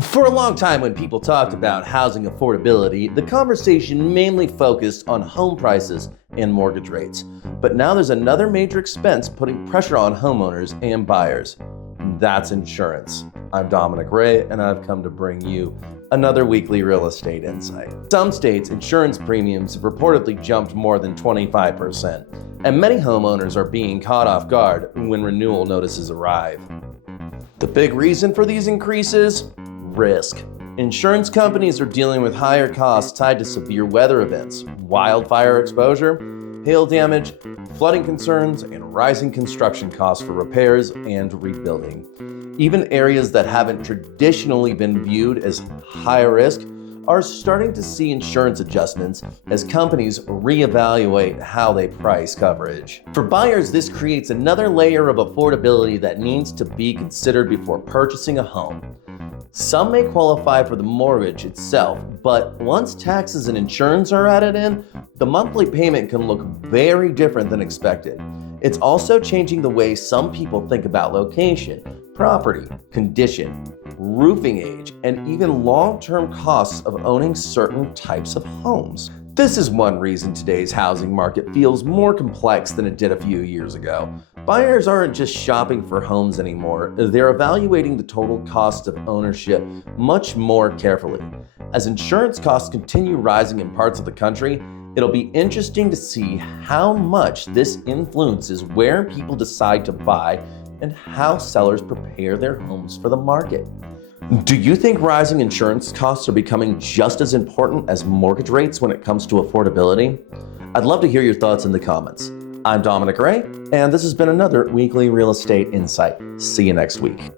For a long time, when people talked about housing affordability, the conversation mainly focused on home prices and mortgage rates. But now there's another major expense putting pressure on homeowners and buyers. That's insurance. I'm Dominic Ray, and I've come to bring you another weekly real estate insight. Some states, insurance premiums have reportedly jumped more than 25%, and many homeowners are being caught off guard when renewal notices arrive. The big reason for these increases? Risk. Insurance companies are dealing with higher costs tied to severe weather events, wildfire exposure, hail damage, flooding concerns, and rising construction costs for repairs and rebuilding. Even areas that haven't traditionally been viewed as high risk are starting to see insurance adjustments as companies reevaluate how they price coverage. For buyers, this creates another layer of affordability that needs to be considered before purchasing a home. Some may qualify for the mortgage itself, but once taxes and insurance are added in, the monthly payment can look very different than expected. It's also changing the way some people think about location, property, condition, roofing age, and even long-term costs of owning certain types of homes. This is one reason today's housing market feels more complex than it did a few years ago. Buyers aren't just shopping for homes anymore, they're evaluating the total cost of ownership much more carefully. As insurance costs continue rising in parts of the country, it'll be interesting to see how much this influences where people decide to buy and how sellers prepare their homes for the market. Do you think rising insurance costs are becoming just as important as mortgage rates when it comes to affordability? I'd love to hear your thoughts in the comments. I'm Dominic Ray, and this has been another weekly real estate insight. See you next week.